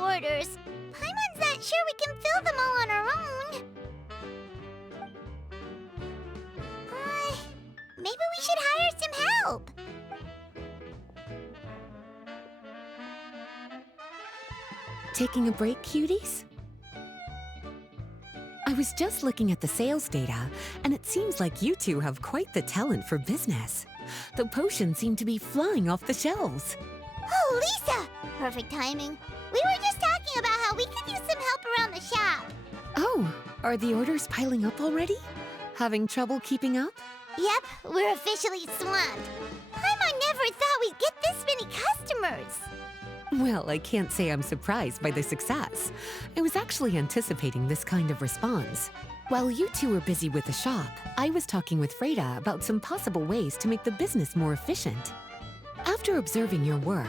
orders. Paimon's not sure we can fill them all on our own. Maybe we should hire some help. Taking a break, cuties? I was just looking at the sales data, and it seems like you two have quite the talent for business. The potions seem to be flying off the shelves. Oh, Lisa! Perfect timing. We were just talking about how we could use some help around the shop. Oh, are the orders piling up already? Having trouble keeping up? Yep, we're officially swamped. Paimon never thought we'd get this many customers. Well, I can't say I'm surprised by the success. I was actually anticipating this kind of response. While you two were busy with the shop, I was talking with Freda about some possible ways to make the business more efficient. After observing your work,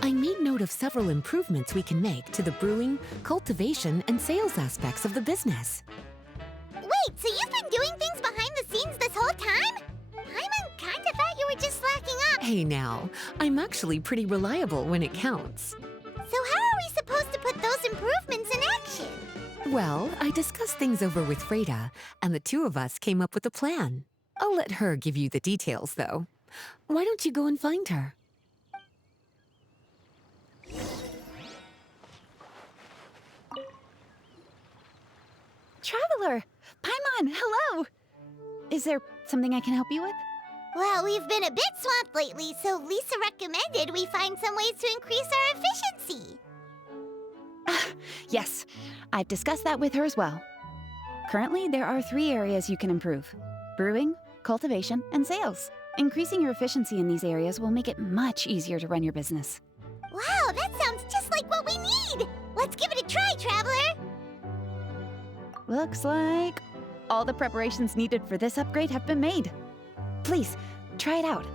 I made note of several improvements we can make to the brewing, cultivation, and sales aspects of the business. Wait, so you've been doing things behind the scenes this whole time? Paimon kinda thought you were just slacking up. Hey now, I'm actually pretty reliable when it counts. So how are we supposed to put those improvements in action? Well, I discussed things over with Freda, and the two of us came up with a plan. I'll let her give you the details, though. Why don't you go and find her? Traveler! Paimon, hello! Is there something I can help you with? Well, we've been a bit swamped lately, so Lisa recommended we find some ways to increase our efficiency. Yes, I've discussed that with her as well. Currently, there are 3 areas you can improve: brewing, cultivation, and sales. Increasing your efficiency in these areas will make it much easier to run your business. Wow, that sounds just like what we need! Let's give it a try, Traveler! Looks like all the preparations needed for this upgrade have been made. Please, try it out.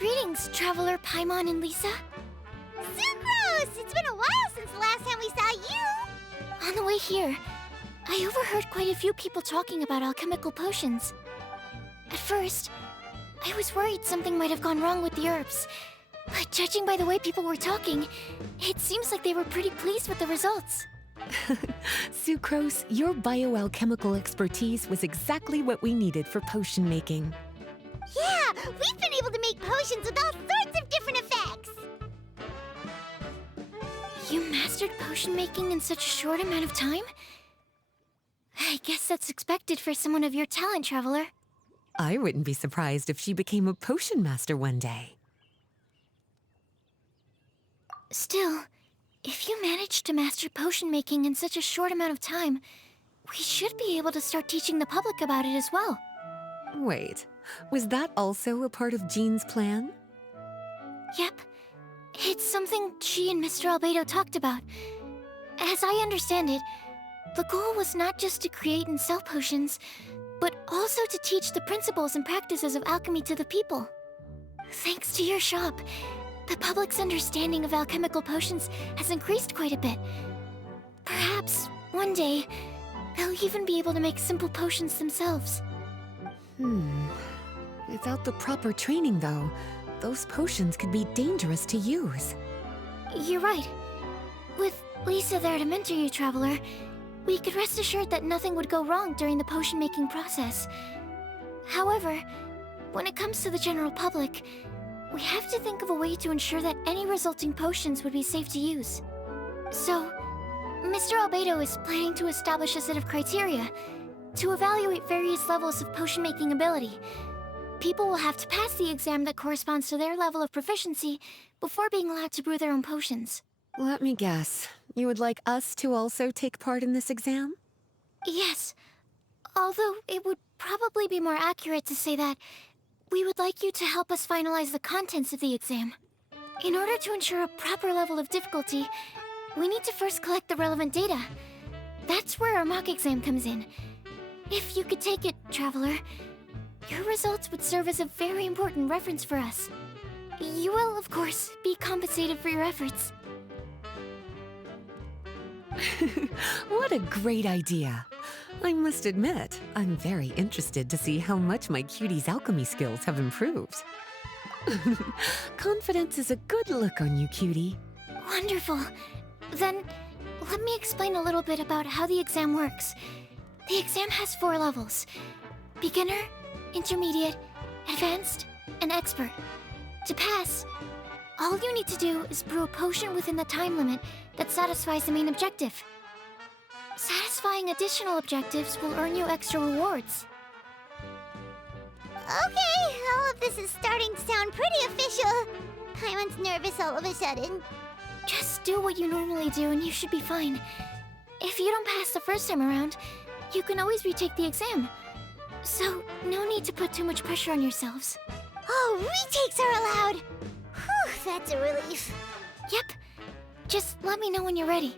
Greetings, Traveler Paimon and Lisa. Sucrose! It's been a while since the last time we saw you! On the way here, I overheard quite a few people talking about alchemical potions. At first, I was worried something might have gone wrong with the herbs. But judging by the way people were talking, it seems like they were pretty pleased with the results. Sucrose, your bioalchemical expertise was exactly what we needed for potion making. Yeah, we've been able to make potions with all sorts of different effects! You mastered potion making in such a short amount of time? I guess that's expected for someone of your talent, Traveler. I wouldn't be surprised if she became a potion master one day. Still, if you managed to master potion making in such a short amount of time, we should be able to start teaching the public about it as well. Wait, was that also a part of Jean's plan? Yep. It's something she and Mr. Albedo talked about. As I understand it, the goal was not just to create and sell potions, but also to teach the principles and practices of alchemy to the people. Thanks to your shop, the public's understanding of alchemical potions has increased quite a bit. Perhaps, one day, they'll even be able to make simple potions themselves. Without the proper training, though, those potions could be dangerous to use. You're right. With Lisa there to mentor you, Traveler, we could rest assured that nothing would go wrong during the potion-making process. However, when it comes to the general public, we have to think of a way to ensure that any resulting potions would be safe to use. So, Mr. Albedo is planning to establish a set of criteria to evaluate various levels of potion-making ability. People will have to pass the exam that corresponds to their level of proficiency before being allowed to brew their own potions. Let me guess. You would like us to also take part in this exam? Yes. Although it would probably be more accurate to say that we would like you to help us finalize the contents of the exam. In order to ensure a proper level of difficulty, we need to first collect the relevant data. That's where our mock exam comes in. If you could take it, Traveler, your results would serve as a very important reference for us. You will, of course, be compensated for your efforts. What a great idea! I must admit, I'm very interested to see how much my cutie's alchemy skills have improved. Confidence is a good look on you, cutie. Wonderful. Then, let me explain a little bit about how the exam works. The exam has 4 levels: beginner, intermediate, advanced, and expert. To pass, all you need to do is brew a potion within the time limit that satisfies the main objective. Satisfying additional objectives will earn you extra rewards. Okay, all of this is starting to sound pretty official. Paimon's nervous all of a sudden. Just do what you normally do and you should be fine. If you don't pass the first time around, you can always retake the exam. So, no need to put too much pressure on yourselves. Oh, retakes are allowed! Whew, that's a relief. Yep. Just let me know when you're ready.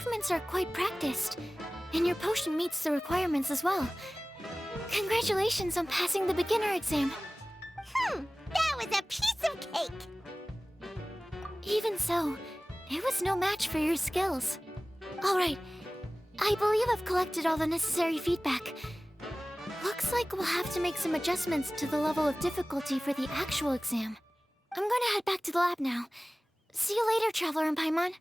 movements are quite practiced, and your potion meets the requirements as well. Congratulations on passing the beginner exam. That was a piece of cake! Even so, it was no match for your skills. Alright, I believe I've collected all the necessary feedback. Looks like we'll have to make some adjustments to the level of difficulty for the actual exam. I'm gonna head back to the lab now. See you later, Traveler and Paimon.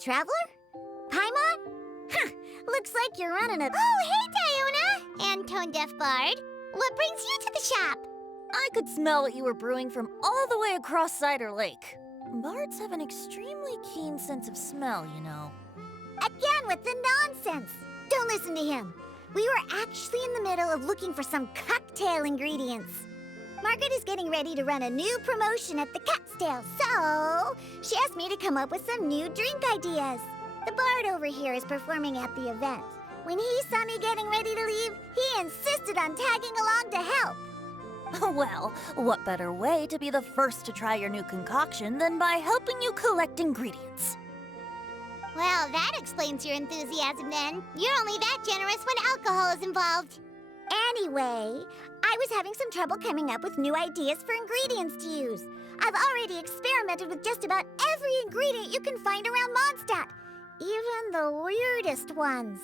Traveler? Paimon? Huh, looks like you're running a— Oh, hey, Diona! And Tone-Deaf Bard. What brings you to the shop? I could smell what you were brewing from all the way across Cider Lake. Bards have an extremely keen sense of smell, you know. Again with the nonsense! Don't listen to him. We were actually in the middle of looking for some cocktail ingredients. Margaret is getting ready to run a new promotion at the Catstail, so she asked me to come up with some new drink ideas. The bard over here is performing at the event. When he saw me getting ready to leave, he insisted on tagging along to help. Well, what better way to be the first to try your new concoction than by helping you collect ingredients? Well, that explains your enthusiasm then. You're only that generous when alcohol is involved. Anyway, I was having some trouble coming up with new ideas for ingredients to use. I've already experimented with just about every ingredient you can find around Mondstadt, even the weirdest ones.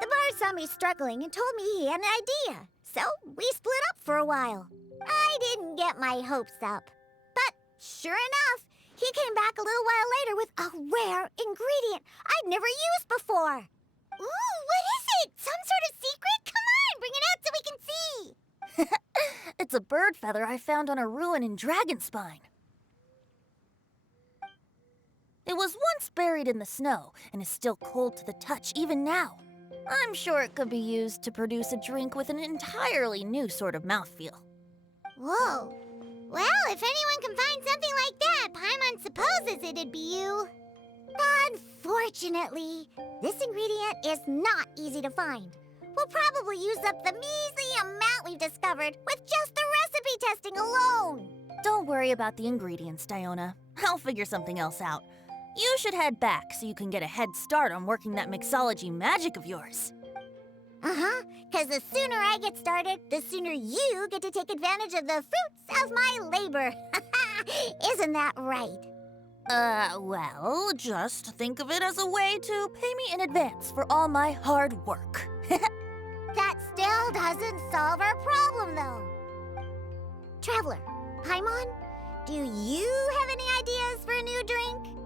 The bar saw me struggling and told me he had an idea, so we split up for a while. I didn't get my hopes up, but sure enough, he came back a little while later with a rare ingredient I'd never used before. Ooh, what is it? Some sort of secret? Come on, bring it out so we can see. It's a bird feather I found on a ruin in Dragonspine. It was once buried in the snow and is still cold to the touch even now. I'm sure it could be used to produce a drink with an entirely new sort of mouthfeel. Whoa. Well, if anyone can find something like that, Paimon supposes it'd be you. Unfortunately, this ingredient is not easy to find. We'll probably use up the measly amount we've discovered with just the recipe testing alone. Don't worry about the ingredients, Diona. I'll figure something else out. You should head back so you can get a head start on working that mixology magic of yours. Uh-huh, because the sooner I get started, the sooner you get to take advantage of the fruits of my labor. Isn't that right? Well, just think of it as a way to pay me in advance for all my hard work. That still doesn't solve our problem, though. Traveler, Paimon, do you have any ideas for a new drink?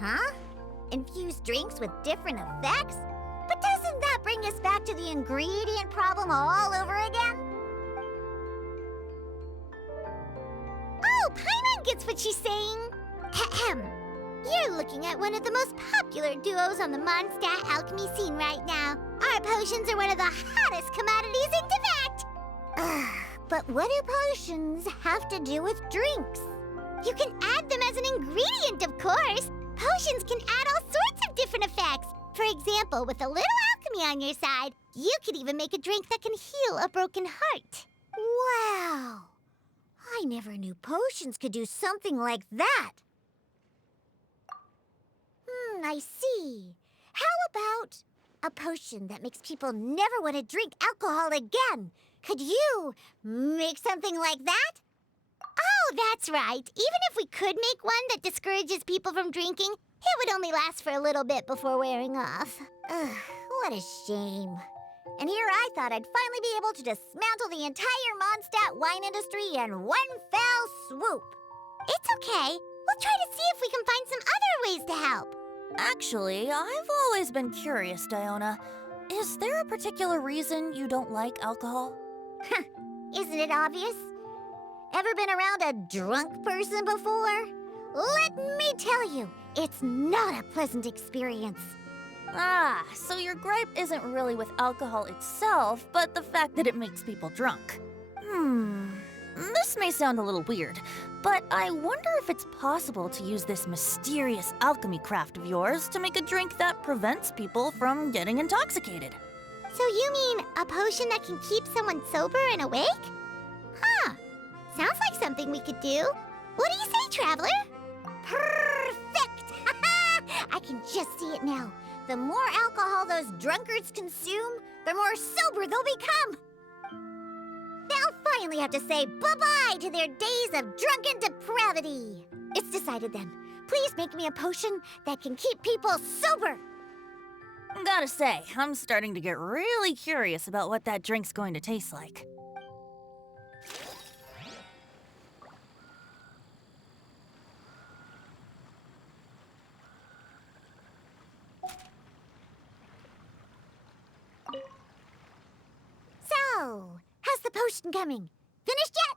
Huh? Infused drinks with different effects? But doesn't that bring us back to the ingredient problem all over again? Oh, Paimon gets what she's saying. Ahem. You're looking at one of the most popular duos on the Mondstadt alchemy scene right now. Our potions are one of the hottest commodities in Teyvat. But what do potions have to do with drinks? You can add them as an ingredient, of course. Potions can add all sorts of different effects. For example, with a little alchemy on your side, you could even make a drink that can heal a broken heart. Wow! I never knew potions could do something like that. I see. How about a potion that makes people never want to drink alcohol again? Could you make something like that? Oh, that's right. Even if we could make one that discourages people from drinking, it would only last for a little bit before wearing off. Ugh, what a shame. And here I thought I'd finally be able to dismantle the entire Mondstadt wine industry in one fell swoop. It's okay. We'll try to see if we can find some other ways to help. Actually, I've always been curious, Diona. Is there a particular reason you don't like alcohol? Isn't it obvious? Ever been around a drunk person before? Let me tell you, it's not a pleasant experience. Ah, so your gripe isn't really with alcohol itself, but the fact that it makes people drunk. This may sound a little weird, but I wonder if it's possible to use this mysterious alchemy craft of yours to make a drink that prevents people from getting intoxicated. So you mean a potion that can keep someone sober and awake? Huh. Sounds like something we could do. What do you say, Traveler? Perfect! I can just see it now. The more alcohol those drunkards consume, the more sober they'll become. They'll finally have to say bye-bye to their days of drunken depravity. It's decided then. Please make me a potion that can keep people sober. Gotta say, I'm starting to get really curious about what that drink's going to taste like. potion coming. Finished yet?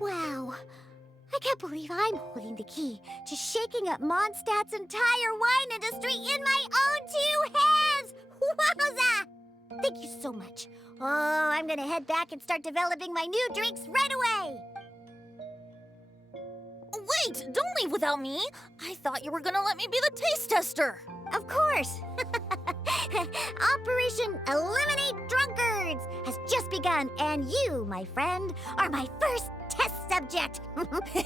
Wow. I can't believe I'm holding the key to shaking up Mondstadt's entire wine industry in my own two hands! Wowza! Thank you so much. Oh, I'm gonna head back and start developing my new drinks right away! Wait, don't leave without me. I thought you were gonna let me be the taste tester. Of course! Operation Eliminate Drunkards has just begun, and you, my friend, are my first test subject!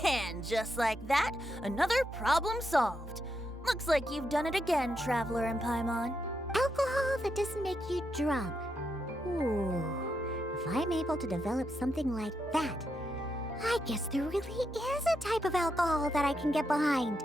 And just like that, another problem solved. Looks like you've done it again, Traveler and Paimon. Alcohol that doesn't make you drunk. Ooh, if I'm able to develop something like that, I guess there really is a type of alcohol that I can get behind.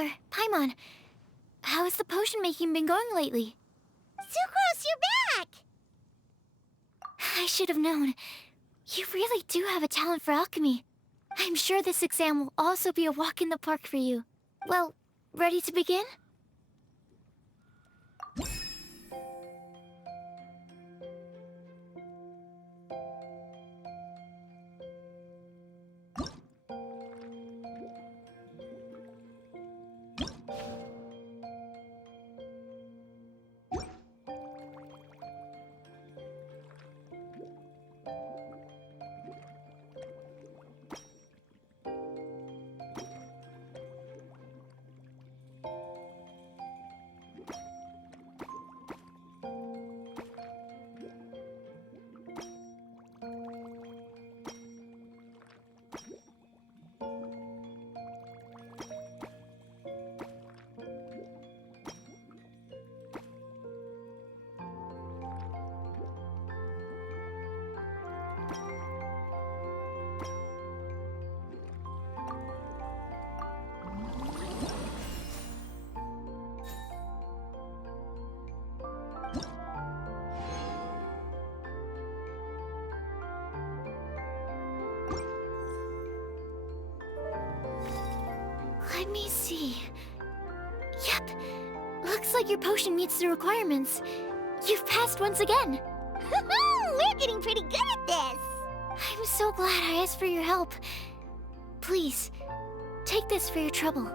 Traveler, Paimon, how has the potion making been going lately? Sucrose, you're back! I should have known. You really do have a talent for alchemy. I'm sure this exam will also be a walk in the park for you. Well, ready to begin? Let me see. Yep. Looks like your potion meets the requirements. You've passed once again. We're getting pretty good at this! I'm so glad I asked for your help. Please, take this for your trouble.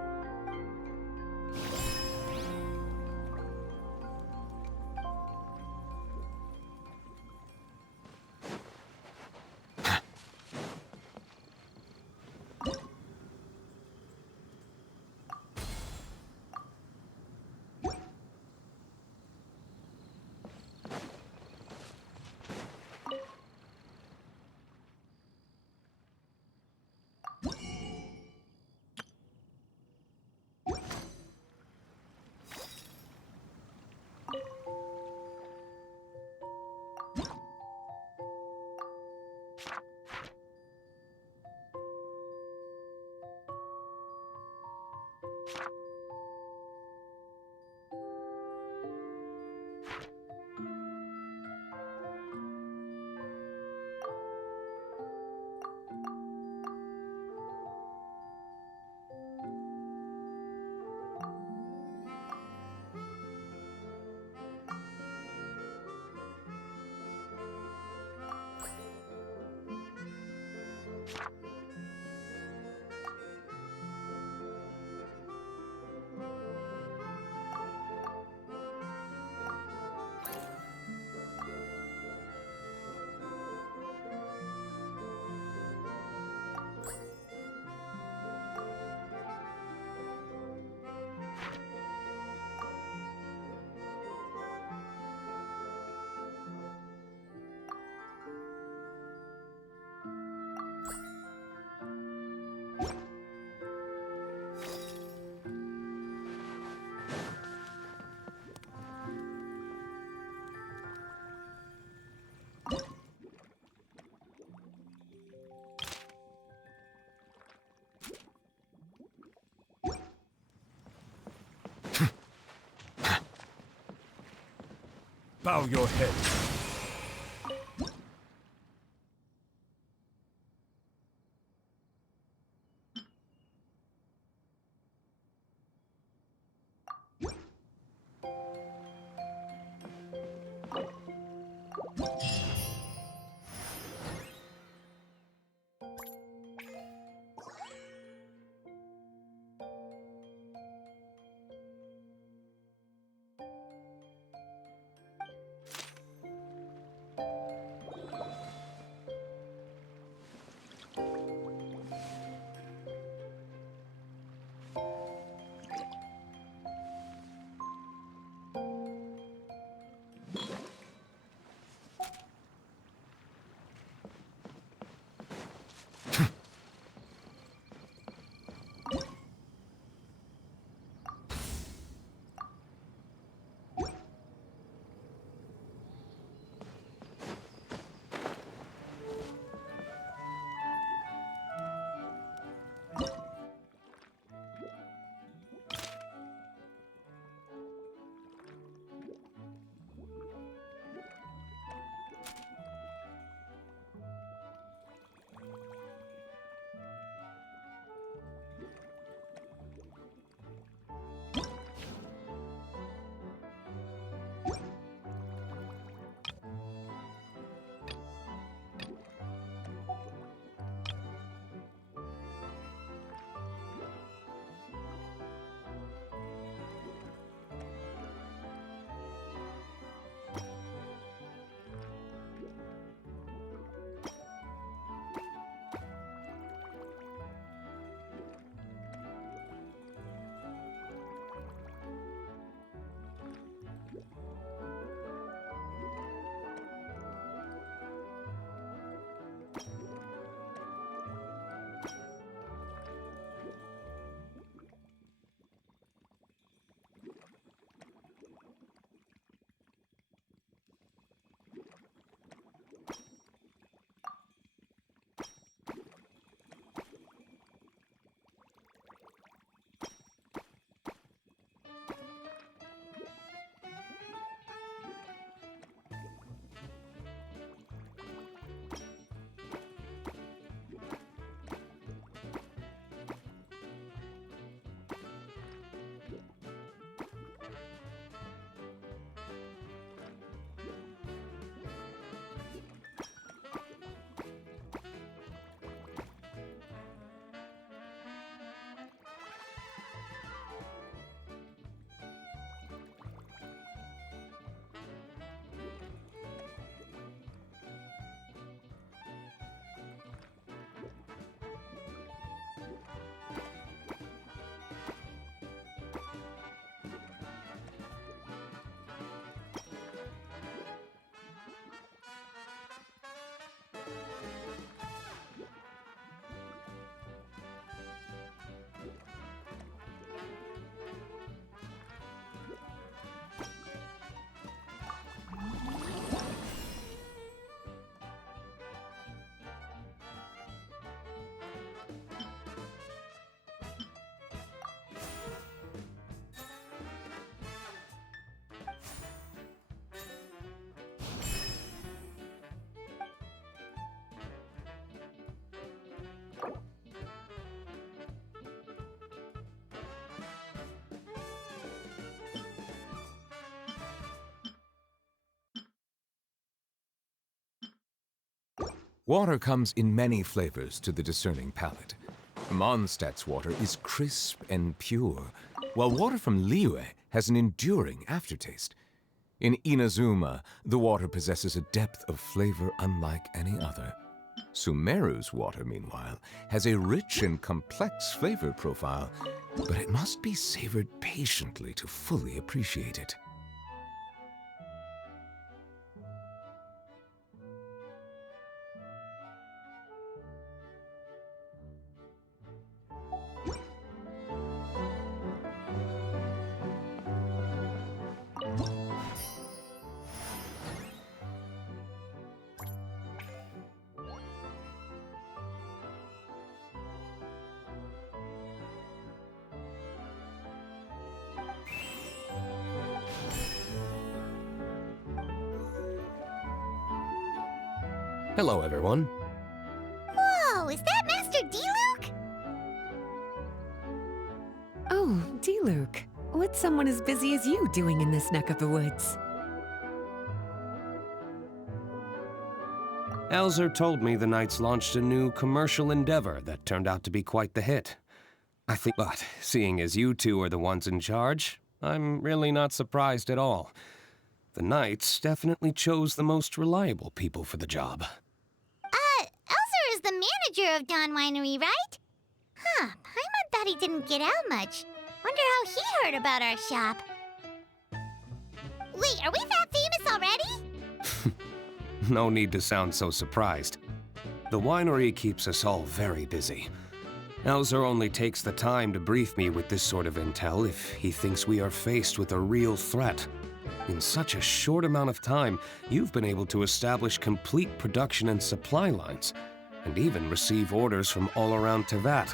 Bow your head. Water comes in many flavors to the discerning palate. Mondstadt's water is crisp and pure, while water from Liyue has an enduring aftertaste. In Inazuma, the water possesses a depth of flavor unlike any other. Sumeru's water, meanwhile, has a rich and complex flavor profile, but it must be savored patiently to fully appreciate it. Hello, everyone. Whoa, is that Master D-Luke? Oh, D-Luke. What's someone as busy as you doing in this neck of the woods? Elzer told me the Knights launched a new commercial endeavor that turned out to be quite the hit. But seeing as you two are the ones in charge, I'm really not surprised at all. The Knights definitely chose the most reliable people for the job. Elzer is the manager of Dawn Winery, right? Huh, Paimon thought he didn't get out much. Wonder how he heard about our shop. Wait, are we that famous already? No need to sound so surprised. The winery keeps us all very busy. Elzer only takes the time to brief me with this sort of intel if he thinks we are faced with a real threat. In such a short amount of time, you've been able to establish complete production and supply lines, and even receive orders from all around Tevat.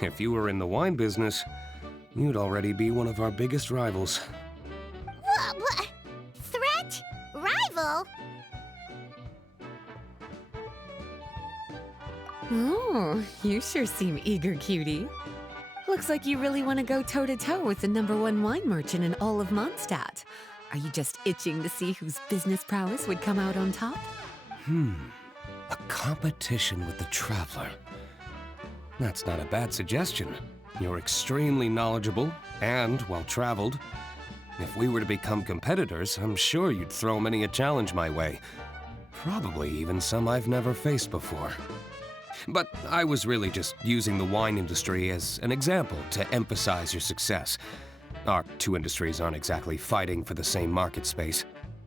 If you were in the wine business, you'd already be one of our biggest rivals. What? Threat? Rival? Oh, you sure seem eager, cutie. Looks like you really want to go toe-to-toe with the #1 wine merchant in all of Mondstadt. Are you just itching to see whose business prowess would come out on top? A competition with the Traveler. That's not a bad suggestion. You're extremely knowledgeable and well-traveled. If we were to become competitors, I'm sure you'd throw many a challenge my way. Probably even some I've never faced before. But I was really just using the wine industry as an example to emphasize your success. Our two industries aren't exactly fighting for the same market space.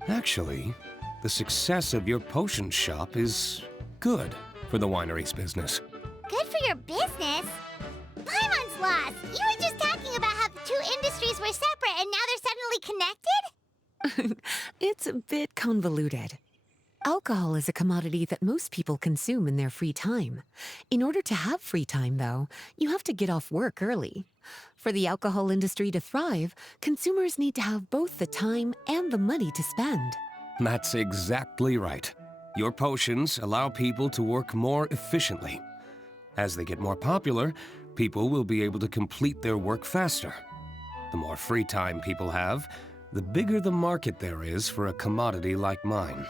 Actually, the success of your potion shop is good for the winery's business. Good for your business? Paimon's lost! You were just talking about how the two industries were separate and now they're suddenly connected? It's a bit convoluted. Alcohol is a commodity that most people consume in their free time. In order to have free time, though, you have to get off work early. For the alcohol industry to thrive, consumers need to have both the time and the money to spend. That's exactly right. Your potions allow people to work more efficiently. As they get more popular, people will be able to complete their work faster. The more free time people have, the bigger the market there is for a commodity like mine.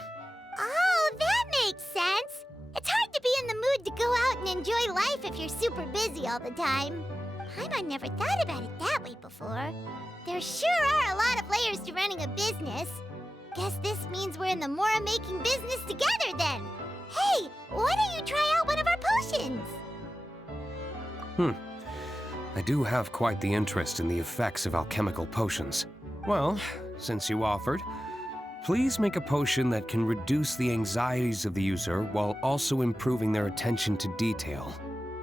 Oh, that makes sense! It's hard to be in the mood to go out and enjoy life if you're super busy all the time. Paimon never thought about it that way before. There sure are a lot of layers to running a business. Guess this means we're in the Mora-making business together then. Hey, why don't you try out one of our potions? I do have quite the interest in the effects of alchemical potions. Well, since you offered, please make a potion that can reduce the anxieties of the user while also improving their attention to detail.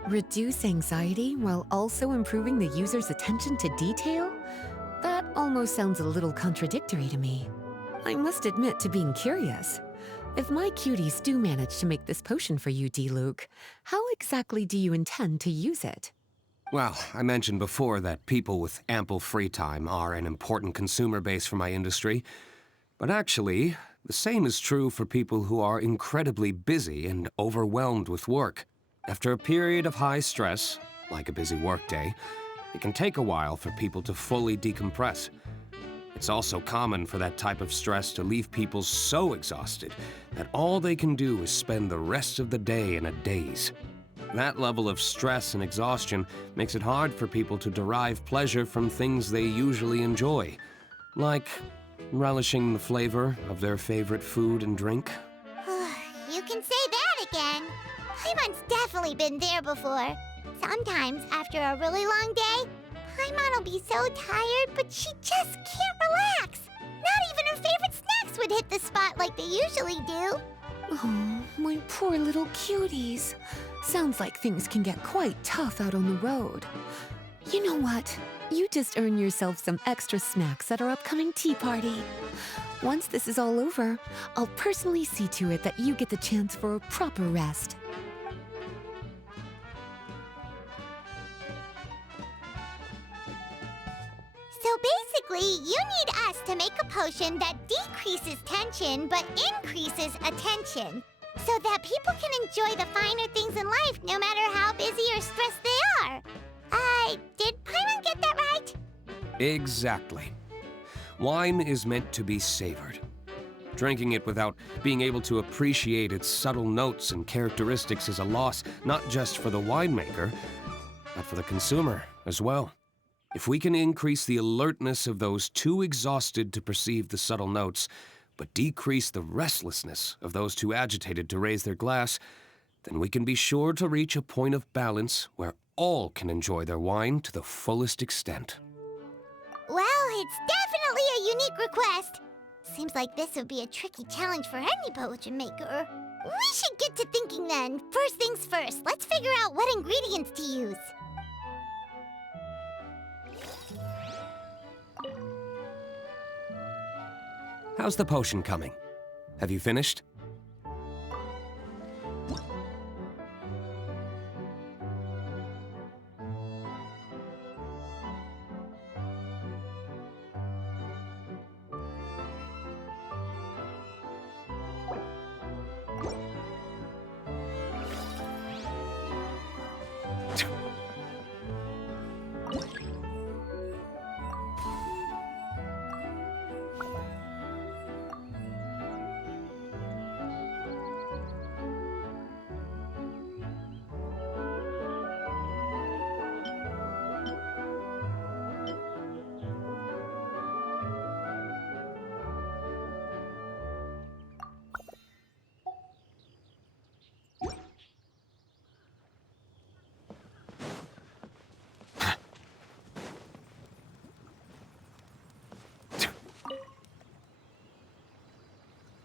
Reduce anxiety while also improving the user's attention to detail? That almost sounds a little contradictory to me. I must admit to being curious. If my cuties do manage to make this potion for you, D-Luke, how exactly do you intend to use it? Well, I mentioned before that people with ample free time are an important consumer base for my industry. But actually, the same is true for people who are incredibly busy and overwhelmed with work. After a period of high stress, like a busy workday, it can take a while for people to fully decompress. It's also common for that type of stress to leave people so exhausted that all they can do is spend the rest of the day in a daze. That level of stress and exhaustion makes it hard for people to derive pleasure from things they usually enjoy, like relishing the flavor of their favorite food and drink. You can say that again. Paimon's definitely been there before. Sometimes, after a really long day, Paimon will be so tired, but she just can't relax. Not even her favorite snacks would hit the spot like they usually do. Oh, my poor little cuties. Sounds like things can get quite tough out on the road. You know what? You just earn yourself some extra snacks at our upcoming tea party. Once this is all over, I'll personally see to it that you get the chance for a proper rest. So basically, you need us to make a potion that decreases tension but increases attention, so that people can enjoy the finer things in life no matter how busy or stressed they are. Did Paimon get that right? Exactly. Wine is meant to be savored. Drinking it without being able to appreciate its subtle notes and characteristics is a loss not just for the winemaker, but for the consumer as well. If we can increase the alertness of those too exhausted to perceive the subtle notes, but decrease the restlessness of those too agitated to raise their glass, then we can be sure to reach a point of balance where all can enjoy their wine to the fullest extent. Well, it's definitely a unique request. Seems like this would be a tricky challenge for any potion maker. We should get to thinking then. First things first, let's figure out what ingredients to use. How's the potion coming? Have you finished?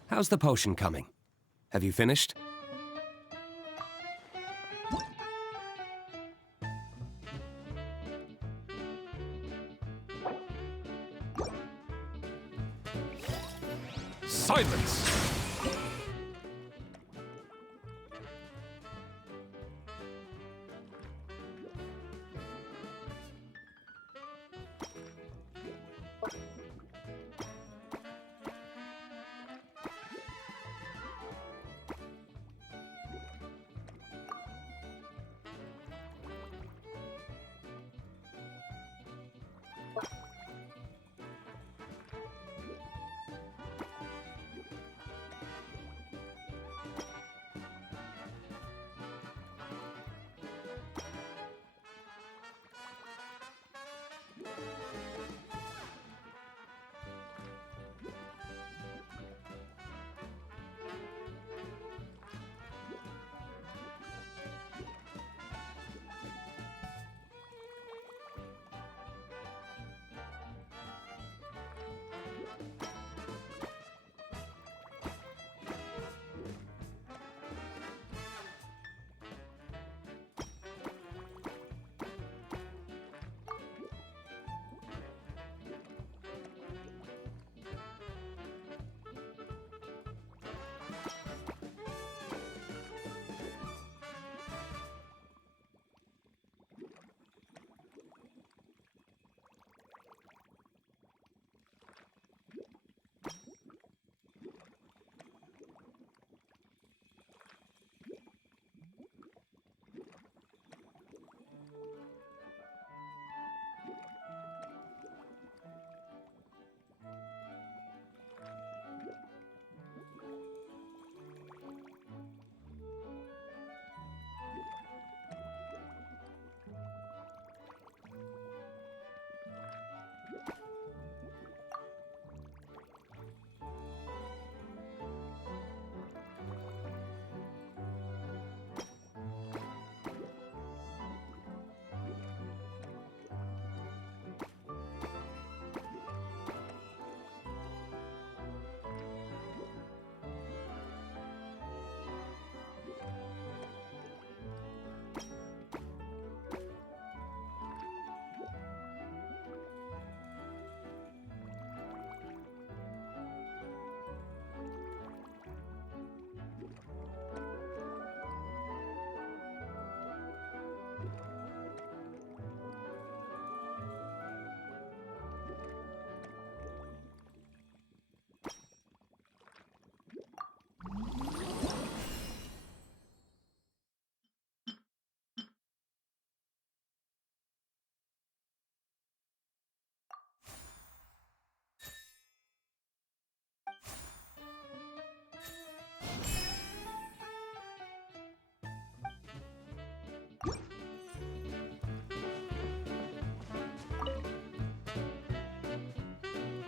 How's the potion coming? Have you finished? Silence!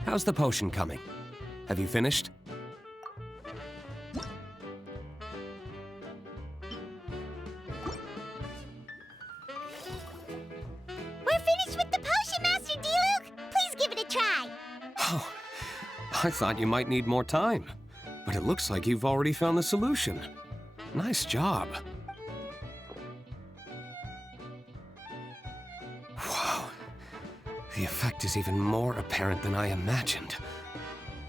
How's the potion coming? Have you finished? We're finished with the potion, Master D-Luke! Please give it a try! Oh, I thought you might need more time. But it looks like you've already found the solution. Nice job. Wow. The effect is even more apparent than I imagined.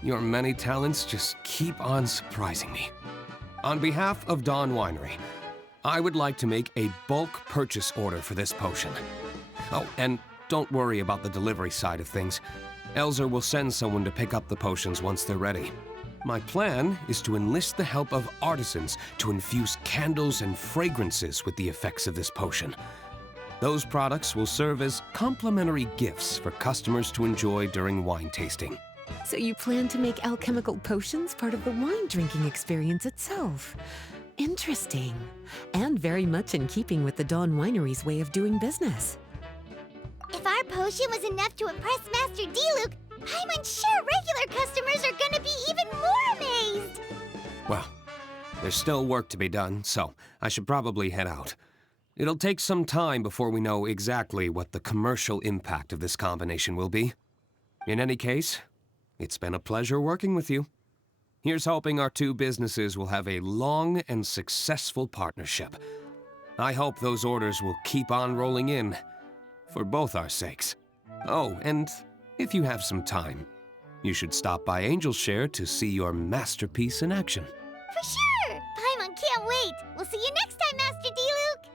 Your many talents just keep on surprising me. On behalf of Dawn Winery, I would like to make a bulk purchase order for this potion. Oh, and don't worry about the delivery side of things. Elzer will send someone to pick up the potions once they're ready. My plan is to enlist the help of artisans to infuse candles and fragrances with the effects of this potion. Those products will serve as complimentary gifts for customers to enjoy during wine tasting. So you plan to make alchemical potions part of the wine drinking experience itself. Interesting. And very much in keeping with the Dawn Winery's way of doing business. If our potion was enough to impress Master D-Luke, I'm sure regular customers are gonna be even more amazed! Well, there's still work to be done, so I should probably head out. It'll take some time before we know exactly what the commercial impact of this combination will be. In any case, it's been a pleasure working with you. Here's hoping our two businesses will have a long and successful partnership. I hope those orders will keep on rolling in, for both our sakes. Oh, and if you have some time, you should stop by Angel's Share to see your masterpiece in action. For sure! Paimon can't wait! We'll see you next time, Master D-Luke!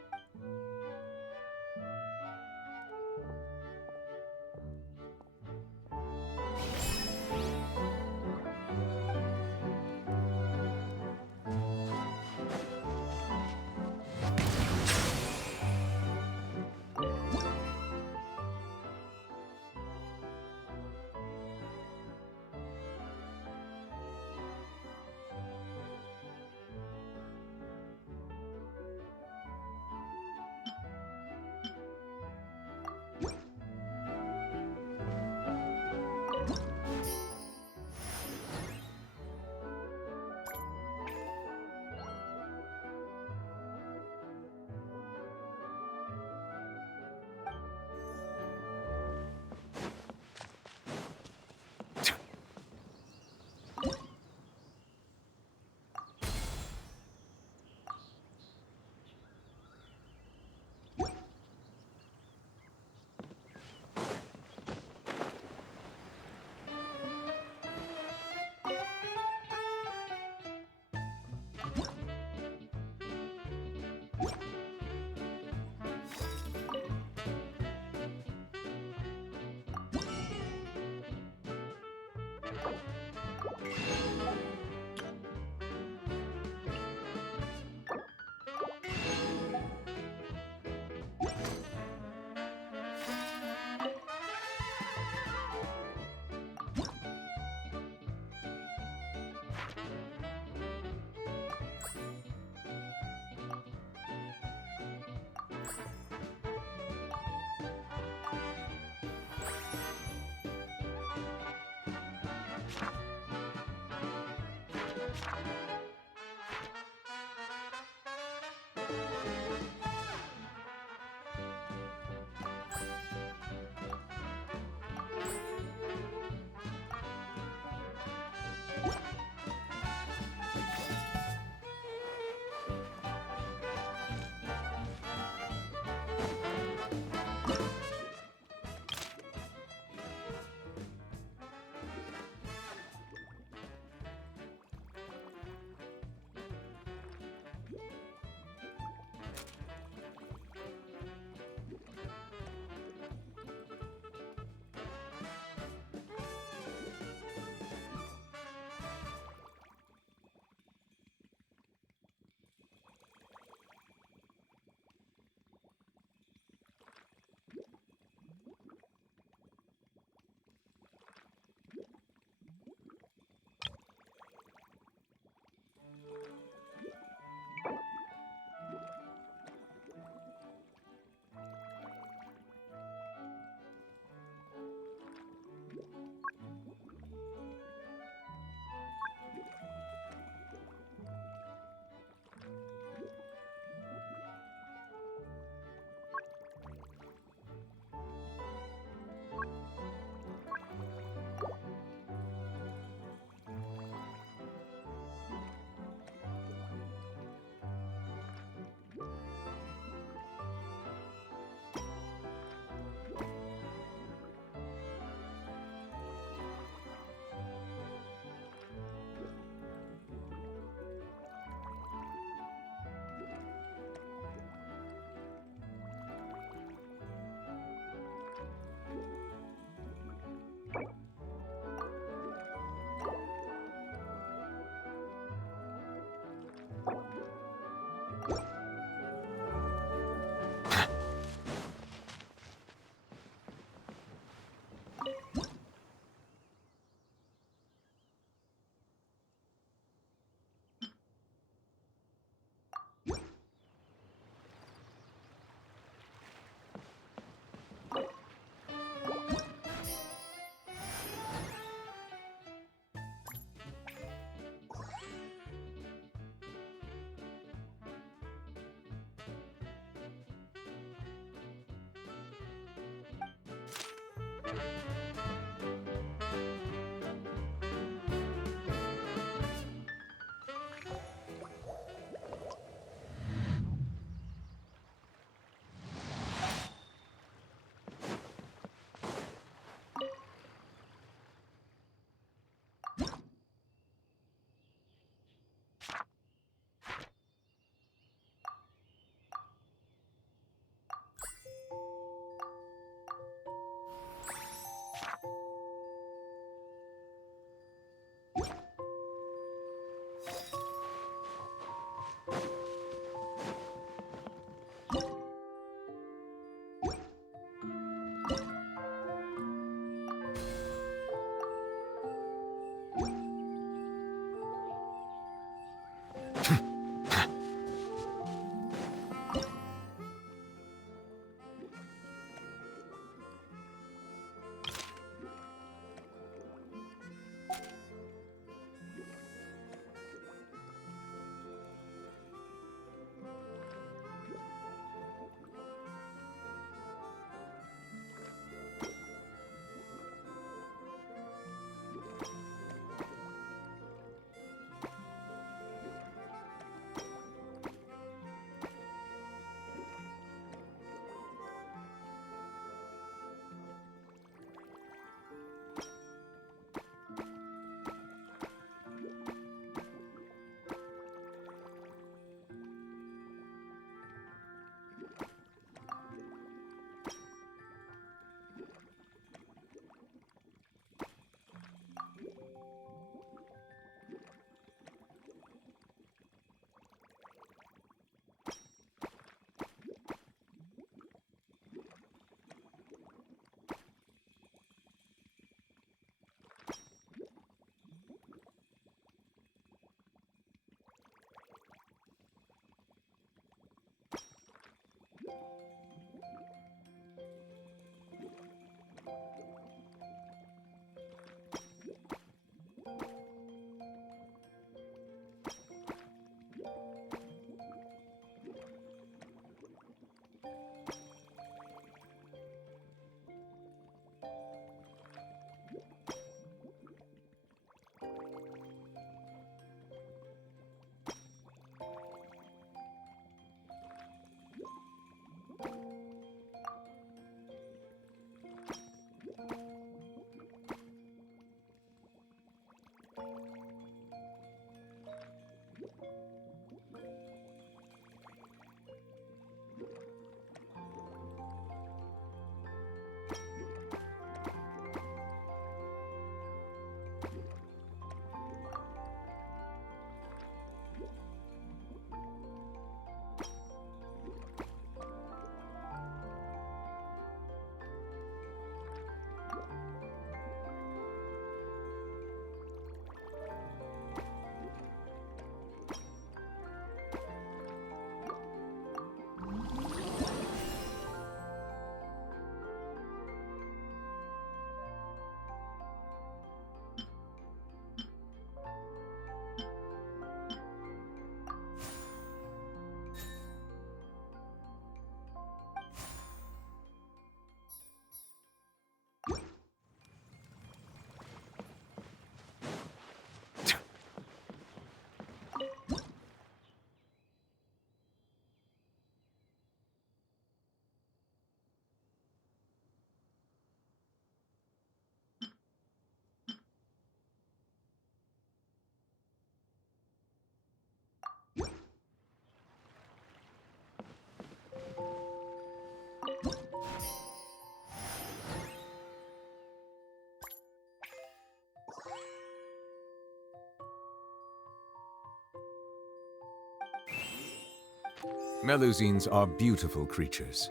Melusines are beautiful creatures.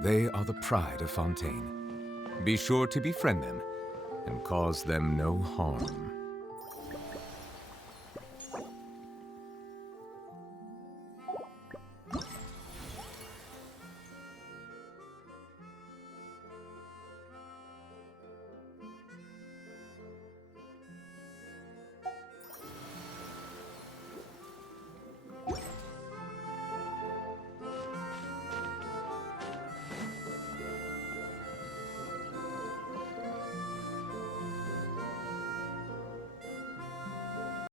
They are the pride of Fontaine. Be sure to befriend them and cause them no harm.